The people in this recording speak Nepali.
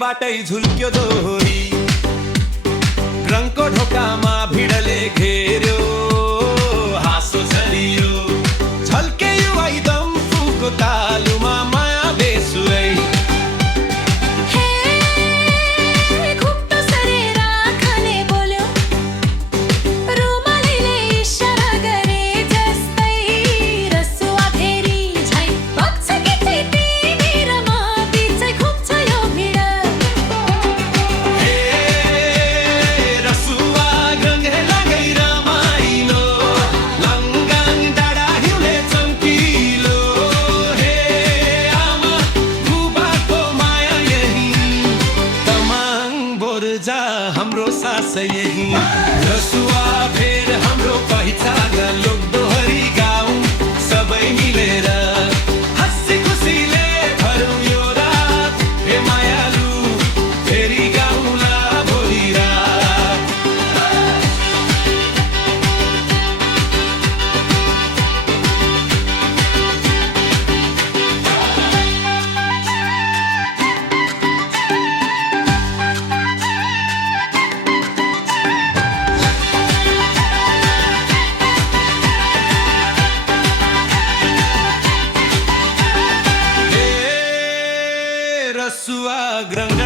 बाटै झुल्क्यो दोहोरी रङको ढोकामा भिडले घेर्यो हाँसो झरियो झल्के युवा दम फुको तालुमा माया बेसुरै हाम्रो सास यही रसुवा फेर हाम्रो पहिचान लोक दोहरी गाउँ सबै मिलेर हँसी खुसीले भरौँ यो रात हे मायालु फेरि गाउँला भोलि रात रसुवा ग्रंग